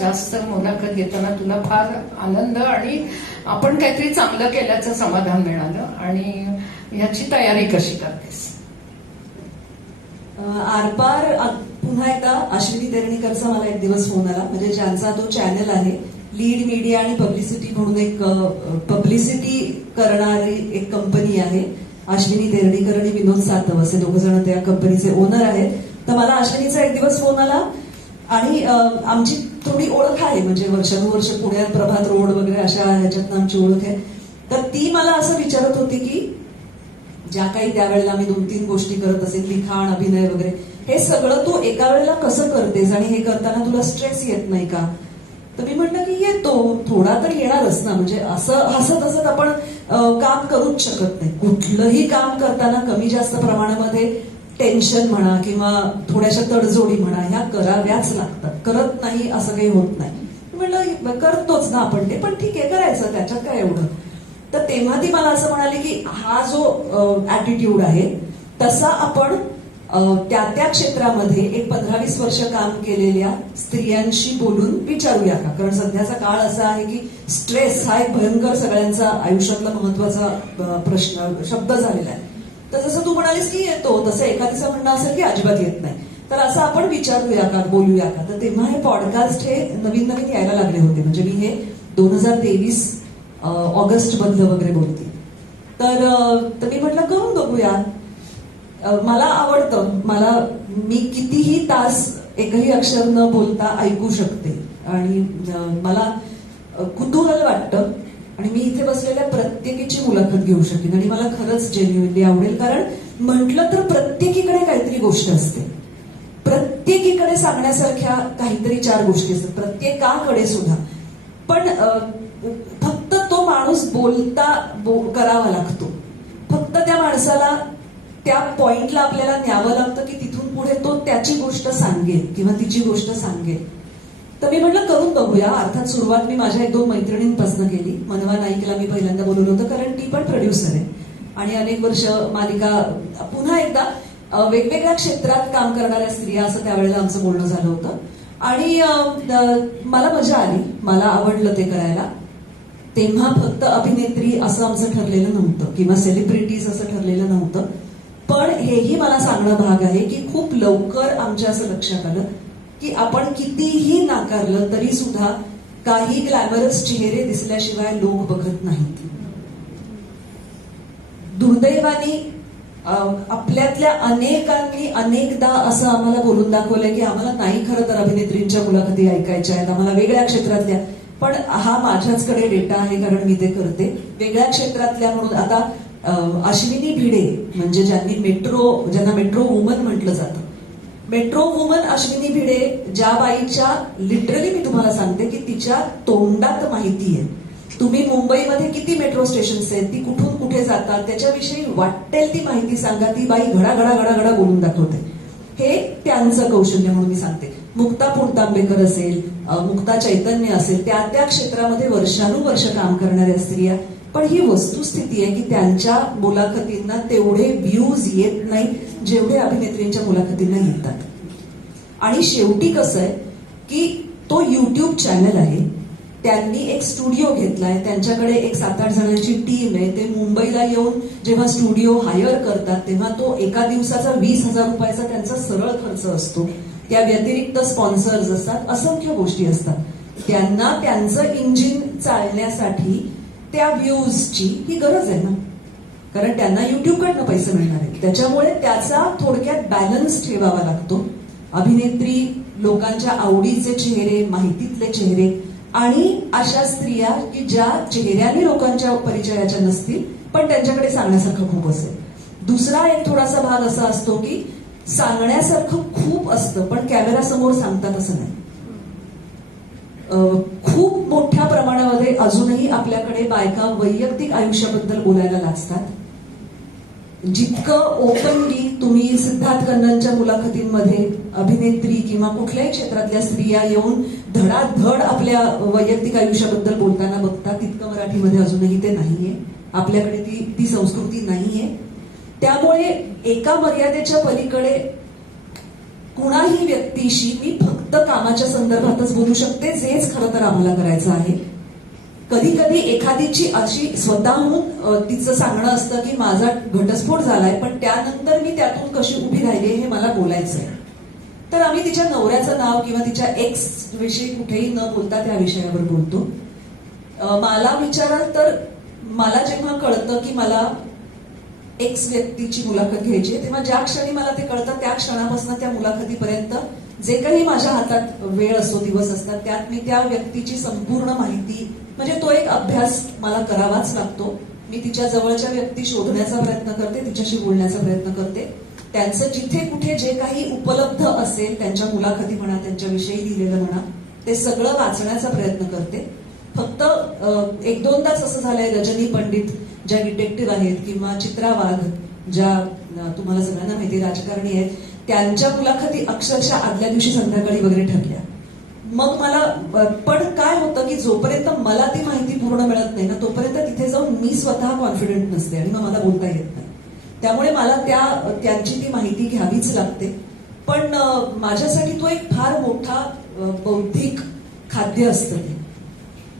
जास्त मुलाखत घेताना तुला फार आनंद आणि आपण काहीतरी चांगलं केल्याचं समाधान मिळालं, आणि ह्याची तयारी कशी करतेस? आरपार पुन्हा एकदा अश्विनी देरणीकरचा मला एक दिवस फोन आला, म्हणजे ज्यांचा तो चॅनल आहे लीड मीडिया आणि पब्लिसिटी म्हणून एक पब्लिसिटी करणारी एक कंपनी आहे. अश्विनी देरणीकर आणि विनोद सातव असे दोघ जण त्या कंपनीचे ओनर आहेत. तर मला अश्विनीचा एक दिवस फोन आला आणि आमची थोडी ओळख आहे, म्हणजे वर्षानुवर्ष पुण्यात प्रभात रोड वगैरे अशा ह्याच्यातनं आमची ओळख आहे. तर ती मला असं विचारत होती की ज्या काही त्यावेळेला मी 2-3 गोष्टी करत असेल, लिखाण, अभिनय वगैरे, हे सगळं तू एका वेळेला कसं करतेस आणि हे करताना तुला स्ट्रेस येत नाही का? तर मी म्हटलं की येतो, थोडा तर येणारच ना, म्हणजे असं हसत हसत आपण काम करूच शकत नाही. कुठलंही काम करताना कमी जास्त प्रमाणामध्ये टेन्शन म्हणा किंवा थोड्याशा तडजोडी म्हणा ह्या कराव्याच लागतात. करत नाही असं काही होत नाही. म्हटलं करतोच ना आपण ते, पण ठीक आहे करायचं, त्याच्यात काय एवढं. तर तेव्हा ती मला असं म्हणाली की हा जो ऍटिट्यूड आहे तसा आपण त्या त्या क्षेत्रामध्ये एक 15-20 वर्ष काम केलेल्या स्त्रियांशी बोलून विचारूया का? कारण सध्याचा काळ असा आहे की स्ट्रेस हा एक भयंकर सगळ्यांचा आयुष्यातला महत्वाचा प्रश्न शब्द झालेला आहे. तर जसं तू म्हणालीस की येतो, तसं एखादीचं म्हणणं असेल की अजिबात येत नाही, तर असं आपण विचारूया का, बोलूया का? तर तेव्हा हे पॉडकास्ट हे नवीन नवीन यायला लागले होते, म्हणजे मी हे 2023 ऑगस्ट मधलं वगैरे बोलते. तर मी म्हटलं करून बघूया. मला आवडतं, मी कितीही तास एकही अक्षर न बोलता ऐकू शकते आणि मला कुतूहल वाटतं आणि मी इथे बसलेल्या प्रत्येकीची मुलाखत घेऊ शकेन आणि मला खरंच जेन्युइनली आवडेल. कारण म्हटलं तर प्रत्येकीकडे काहीतरी गोष्ट असते, प्रत्येकीकडे सांगण्यासारख्या काहीतरी 4 गोष्टी असतात, प्रत्येकाकडे सुद्धा. पण फक्त तो माणूस करावा लागतो. फक्त त्या माणसाला त्या पॉइंटला आपल्याला न्यावं लागतं की तिथून पुढे तो त्याची गोष्ट सांगेल किंवा तिची गोष्ट सांगेल. तर मी म्हटलं करून बघूया. अर्थात सुरुवात मी माझ्या 1-2 मैत्रिणींपासून केली. मनवा नाईकला मी पहिल्यांदा बोलवलं होतं, कारण ती पण प्रोड्युसर आहे आणि अनेक वर्ष मालिका, पुन्हा एकदा वेगवेगळ्या क्षेत्रात काम करणाऱ्या स्त्रिया, असं त्यावेळेला आमचं बोलणं झालं होतं. आणि मला मजा आली, मला आवडलं ते करायला. तेव्हा फक्त अभिनेत्री असं आमचं ठरलेलं नव्हतं किंवा सेलिब्रिटीज असं ठरलेलं नव्हतं. पण हेही मला सांगणं भाग आहे की खूप लवकर आमच्या असं लक्षात आलं की आपण कितीही नाकारलं तरी सुद्धा काही ग्लॅमरस चेहरे दिसल्याशिवाय लोक बघत नाहीत. दुर्दैवाने आपल्यातल्या अनेकांनी अनेकदा असं आम्हाला बोलून दाखवलंय की आम्हाला नाही खरं तर अभिनेत्रींच्या मुलाखती ऐकायच्या आहेत, आम्हाला वेगळ्या क्षेत्रातल्या. पण हा माझ्याचकडे डेटा आहे, कारण मी ते करते. वेगळ्या क्षेत्रातल्या म्हणून आता अश्विनी भिडे, म्हणजे ज्यांना मेट्रो वुमन म्हटलं जातं, मेट्रो वुमन अश्विनी भिडे, ज्या बाईच्या लिटरली मी तुम्हाला सांगते की तिच्या तोंडात माहिती आहे. तुम्ही मुंबईमध्ये किती मेट्रो स्टेशन्स आहेत, ती कुठून कुठे जातात, त्याच्याविषयी वाटेल ती माहिती सांगा, ती बाई घडा घडा घडा घडा बोलून दाखवते. हे त्यांचं कौशल्य म्हणून मी सांगते. मुक्ता पुणतांबेकर असेल, मुक्ता चैतन्य असेल, त्या त्या क्षेत्रामध्ये वर्षानुवर्ष काम करणाऱ्या स्त्रिया. पण ही वस्तुस्थिती आहे की त्यांच्या मुलाखतींना तेवढे व्ह्यूज येत नाही जेवढे अभिनेत्रींच्या मुलाखतींना येतात. आणि शेवटी कसं आहे की तो युट्यूब चॅनल आहे, त्यांनी एक स्टुडिओ घेतलाय, त्यांच्याकडे एक 7-8 जणांची टीम आहे. ते मुंबईला येऊन जेव्हा स्टुडिओ हायर करतात तेव्हा तो एका दिवसाचा 20,000 रुपयाचा त्यांचा सरळ खर्च असतो. त्या व्यतिरिक्त स्पॉन्सर्स असतात, असंख्य गोष्टी असतात. त्यांना त्यांचं इंजिन चालण्यासाठी त्या व्ह्यूजची ही गरज आहे ना, कारण त्यांना युट्यूबकडनं पैसे मिळणार आहेत. त्याच्यामुळे त्याचा थोडक्यात बॅलन्स ठेवावा लागतो. अभिनेत्री, लोकांच्या आवडीचे चेहरे, माहितीतले चेहरे आणि अशा स्त्रिया की ज्या चेहऱ्याने लोकांच्या परिचयाच्या नसतील पण त्यांच्याकडे सांगण्यासारखं खूप असेल. दुसरा एक थोडासा भाग असा असतो की सांगण्यासारखं खूप असतं पण कॅमेरासमोर सांगतात असं नाही. खूप मोठ्या प्रमाणामध्ये अजूनही आपल्याकडे बायका वैयक्तिक आयुष्याबद्दल बोलायला लाजतात. जितकं ओपनली तुम्ही सिद्धार्थ कन्ननच्या मुलाखतींमध्ये अभिनेत्री किंवा कुठल्याही क्षेत्रातल्या स्त्रिया येऊन धडाधड आपल्या वैयक्तिक आयुष्याबद्दल बोलताना बघता, तितकं मराठीमध्ये अजूनही ते नाहीये. आपल्याकडे ती संस्कृती नाहीये. त्यामुळे एका मर्यादेच्या पलीकडे कुणाही व्यक्तीशी मी फक्त फक्त कामाच्या संदर्भातच बोलू शकते, जेच खरं तर आम्हाला करायचं आहे. कधी कधी एखादीची अशी स्वतःहून तिचं सांगणं असतं की माझा घटस्फोट झालाय, पण त्यानंतर मी त्यातून कशी उभी राहिली हे मला बोलायचंय. तर आम्ही तिच्या नवऱ्याचं नाव किंवा तिच्या एक्स विषयी कुठेही न बोलता त्या विषयावर बोलतो. मला विचाराल तर मला जेव्हा कळतं की मला एक्स व्यक्तीची मुलाखत घ्यायची आहे, तेव्हा ज्या क्षणी मला ते कळतं त्या क्षणापासून त्या मुलाखतीपर्यंत जे काही माझ्या हातात वेळ असतो, दिवस असतात, त्यात मी त्या व्यक्तीची संपूर्ण माहिती, म्हणजे तो एक अभ्यास मला करावाच लागतो. मी तिच्या जवळच्या व्यक्ती शोधण्याचा प्रयत्न करते, तिच्याशी बोलण्याचा प्रयत्न करते. त्यांचं जिथे कुठे जे काही उपलब्ध असेल, त्यांच्या मुलाखती म्हणा, त्यांच्याविषयी लिहिलेलं म्हणा, ते सगळं वाचण्याचा प्रयत्न करते. फक्त एक दोनदाच असं झालंय, रजनी पंडित ज्या डिटेक्टिव्ह आहेत किंवा चित्रा वाघ ज्या तुम्हाला सगळ्यांना माहिती राजकारणी आहेत, त्यांच्या मुलाखती अक्षरशः आदल्या दिवशी संध्याकाळी वगैरे ठरल्या. मग मला पण काय होतं की जोपर्यंत मला ती माहिती पूर्ण मिळत नाही ना, तोपर्यंत तिथे जाऊन मी स्वतः कॉन्फिडंट नसते आणि मग मला बोलता येत नाही. त्यामुळे मला त्यांची ती माहिती घ्यावीच लागते. पण माझ्यासाठी तो एक फार मोठा बौद्धिक खाद्य असतं ते,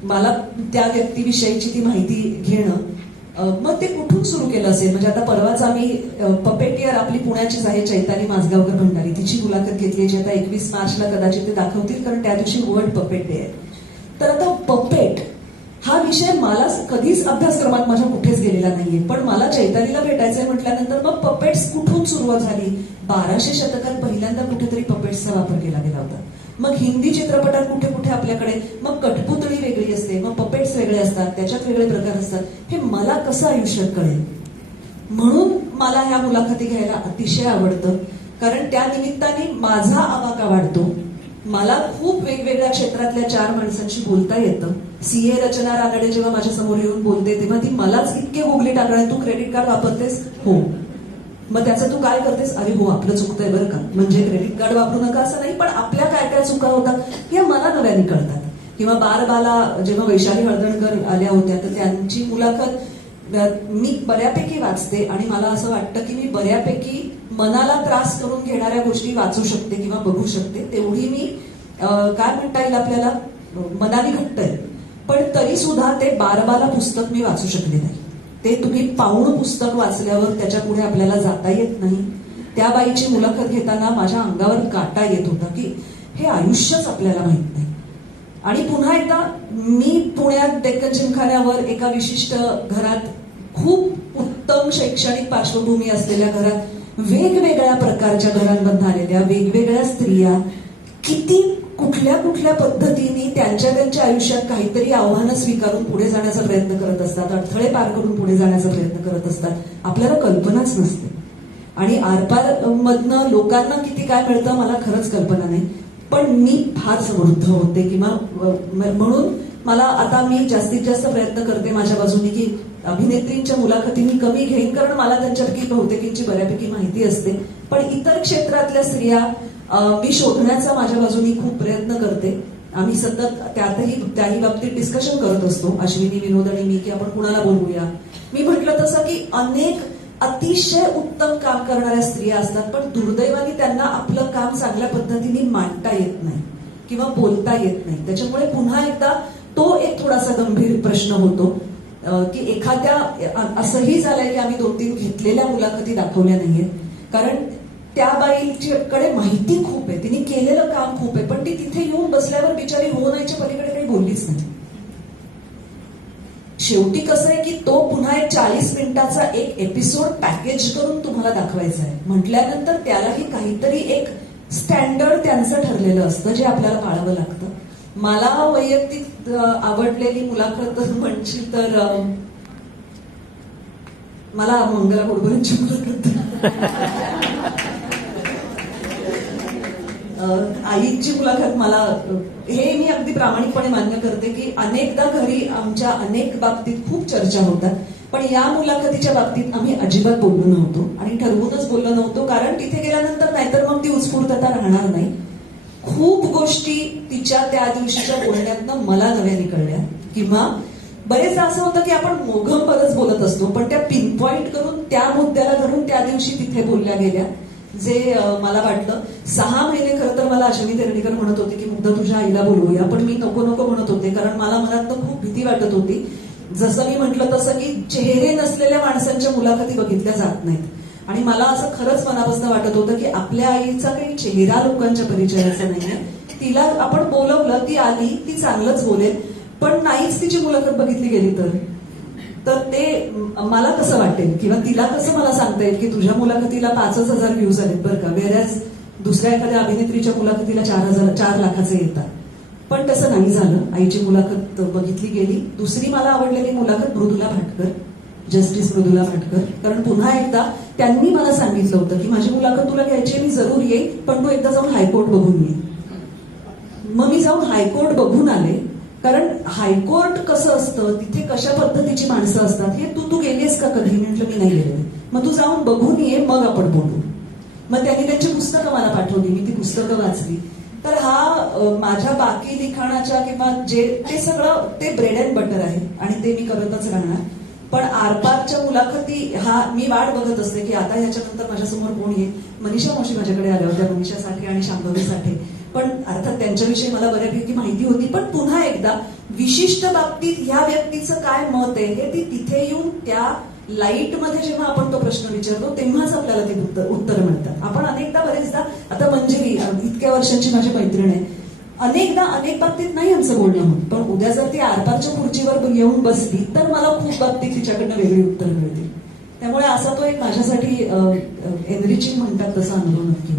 मला त्या व्यक्तीविषयीची ती माहिती घेणं. मग ते कुठून सुरू केलं असेल, म्हणजे आता परवाच आम्ही पपेटियर आपली पुण्याचीच आहे चैताली माजगावकर भंडारी, तिची मुलाखत घेतली, जी आता 21 मार्चला कदाचित ते दाखवतील, कारण त्या दिवशी वर्ल्ड पपेट डे आहे. तर आता पपेट हा विषय मला कधीच अभ्यासक्रमात माझ्या कुठेच गेलेला नाहीये, पण मला चैतालीला भेटायचंय म्हटल्यानंतर मग पपेट्स कुठून सुरुवात झाली. 1200 शतकात पहिल्यांदा कुठेतरी पपेट्सचा वापर केला गेला होता. मग हिंदी चित्रपटात कुठे कुठे आपल्याकडे मग कठपुतळी वेगळी असते, मग पपेट्स वेगळे असतात, त्याच्यात वेगळे प्रकार असतात. हे मला कसं आयुष्यात कळेल, म्हणून मला ह्या मुलाखती घ्यायला अतिशय आवडतं. कारण त्या निमित्ताने माझा आवाका वाढतो. मला खूप वेगवेगळ्या क्षेत्रातल्या 4 माणसांशी बोलता येतं. सीए रचना रानडे जेव्हा माझ्या समोर येऊन बोलते, तेव्हा ती मलाच इतके गुगली टाकणार, तू क्रेडिट कार्ड वापरतेस? हो. मग त्याचं तू काय करतेस? अरे हो, आपलं चुकतंय बरं का, म्हणजे क्रेडिट कार्ड वापरू नका असं नाही, पण आपल्या काय काय चुका होतात या मला नव्याने कळतात. किंवा बाला जेव्हा वैशाली हळदणकर आल्या होत्या, तर त्यांची मुलाखत मी बऱ्यापैकी वाचते आणि मला असं वाटतं की मी बऱ्यापैकी मनाला त्रास करून घेणाऱ्या गोष्टी वाचू शकते किंवा बघू शकते. तेवढी मी काय म्हणता येईल आपल्याला मनाने घट्ट आहे. पण तरी सुद्धा ते बाला पुस्तक मी वाचू शकले नाही. ते तुम्ही पाऊण पुस्तक वाचल्यावर त्याच्या पुढे आपल्याला जाता येत नाही. त्या बाईची मुलाखत घेताना माझ्या अंगावर काटा येत होता की हे आयुष्यच आपल्याला माहित नाही. आणि पुन्हा एकदा मी पुण्यात डेक्कन जिमखान्यावर एका विशिष्ट घरात, खूप उत्तम शैक्षणिक पार्श्वभूमी असलेल्या घरात, वेगवेगळ्या प्रकारच्या घरांमधून आलेल्या वेगवेगळ्या स्त्रिया किती कुठल्या कुठल्या पद्धतीने त्यांच्या आयुष्यात काहीतरी आव्हानं स्वीकारून पुढे जाण्याचा प्रयत्न करत असतात, अडथळे पार करून पुढे जाण्याचा प्रयत्न करत असतात. आपल्याला कल्पनाच नसते. आणि आरपार मधनं लोकांना किती काय मिळतं मला खरंच कल्पना नाही. पण मी फार समृद्ध होते किंवा म्हणून मला आता मी जास्तीत जास्त प्रयत्न करते माझ्या बाजूने की अभिनेत्रींच्या मुलाखती मी कमी घेईन, कारण मला त्यांच्यापैकी बहुतेकींची बऱ्यापैकी माहिती असते. पण इतर क्षेत्रातल्या स्त्रिया मी शोधण्याचा माझ्या बाजूनी खूप प्रयत्न करते. आम्ही सतत त्याही बाबतीत डिस्कशन करत असतो, अश्विनी, विनोद आणि मी, की आपण कुणाला बोलवूया. मी म्हटलं तसं की अनेक अतिशय उत्तम काम करणाऱ्या स्त्रिया असतात, पण दुर्दैवाने त्यांना आपलं काम चांगल्या पद्धतीने मांडता येत नाही किंवा बोलता येत नाही. त्याच्यामुळे पुन्हा एकदा तो एक थोडासा गंभीर प्रश्न होतो की एखाद्या असंही झालंय की आम्ही 2-3 घेतलेल्या मुलाखती दाखवल्या नाहीयेत, कारण त्या बाईकडे माहिती खूप आहे, तिने केलेलं काम खूप आहे, पण ती तिथे येऊन बसल्यावर बिचारी हो नाहीच्या पलीकडे काही बोललीच नाही. शेवटी कसं आहे की तो पुन्हा एक 40 मिनिटाचा एक एपिसोड पॅकेज करून तुम्हाला दाखवायचा आहे म्हटल्यानंतर त्यालाही काहीतरी एक स्टँडर्ड त्यांचं ठरलेलं असतं, जे आपल्याला पाळावं लागतं. मला वैयक्तिक आवडलेली मुलाखत म्हणशील तर मला मंगला गोडबोलेंची मुलाखत, आईची मुलाखत मला, हे मी अगदी प्रामाणिकपणे मान्य करते की अनेकदा घरी आमच्या अनेक बाबतीत खूप चर्चा होतात, पण या मुलाखतीच्या बाबतीत आम्ही अजिबात बोललो नव्हतो आणि ठरवूनच बोललो नव्हतो, कारण तिथे गेल्यानंतर नाहीतर मग ती उत्स्फूर्तता राहणार नाही. खूप गोष्टी तिच्या त्या दिवशीच्या बोलण्यातनं मला नव्याने कळल्या, किंवा बरेचदा असं होतं की आपण मोघम बरंच बोलत असतो, पण त्या पिन पॉइंट करून त्या मुद्द्याला धरून त्या दिवशी तिथे बोलल्या गेल्या. जे मला वाटलं. 6 महिने खरं तर मला अश्विनी तेरणीकर म्हणत होते की मुग्धा तुझ्या आईला बोलवूया, पण मी नको नको म्हणत होते कारण मला मनात खूप भीती वाटत होती. जसं मी म्हटलं तसं की चेहरे नसलेल्या माणसांच्या मुलाखती बघितल्या जात नाहीत आणि मला असं खरंच मनापासून वाटत होतं की आपल्या आईचा काही चेहरा लोकांच्या परिचयाचा नाहीये. तिला आपण बोलवलं, ती आली, ती चांगलंच बोलेल, पण नाहीच तिची मुलाखत बघितली गेली तर ते मला कसं वाटेल किंवा तिला कसं मला सांगता येईल की तुझ्या मुलाखतीला 5,000 व्ह्यूज आलेत बरं का, वेळेस दुसऱ्या एखाद्या अभिनेत्रीच्या मुलाखतीला 4 लाखाचे येतात. पण तसं नाही झालं. आईची मुलाखत बघितली गेली. दुसरी मला आवडलेली मुलाखत मृदुला भाटकर, जस्टिस मृदुला भाटकर, कारण पुन्हा एकदा त्यांनी मला सांगितलं होतं की माझी मुलाखत तुला घ्यायची, मी जरूर येईन, पण तू एकदा जाऊन हायकोर्ट बघून ये. मग मी जाऊन हायकोर्ट बघून आले, कारण हायकोर्ट कसं असतं, तिथे कशा पद्धतीची माणसं असतात हे तू गेलीस का कधी? म्हटलं मी नाही गेले. मग तू जाऊन बघून ये, मग आपण बोलू. मग त्यांनी त्यांची पुस्तकं मला पाठवली, मी ती पुस्तकं वाचली. तर हा माझ्या बाकी लिखाणाच्या किंवा जे ते सगळं ते ब्रेड अँड बटर आहे आणि ते मी करतच राहणार. पण आरपारच्या मुलाखती हा मी वाट बघत असते की आता ह्याच्यानंतर माझ्यासमोर कोण येईल. मनीषा मावशी माझ्याकडे आल्या होत्या, मनीषा साठे आणि शांभवी साठे, पण अर्थात त्यांच्याविषयी मला बऱ्यापैकी माहिती होती. पण पुन्हा एकदा विशिष्ट बाबतीत ह्या व्यक्तीचं काय मत आहे हे ती तिथे येऊन त्या लाईटमध्ये जेव्हा आपण तो प्रश्न विचारतो तेव्हाच आपल्याला ते उत्तर मिळतात. आपण अनेकदा बरेचदा, आता मंजिरी इतक्या वर्षांची माझी मैत्रीण आहे, अनेक बाबतीत नाही आमचं बोलणं होत, पण उद्या जर ती आरपारच्या खुर्चीवर येऊन बसली तर मला खूप बाबतीत तिच्याकडनं वेगळी उत्तर मिळतील. त्यामुळे असा तो एक माझ्यासाठी एनरिचिंग म्हणतात तसा अनुभव नक्की.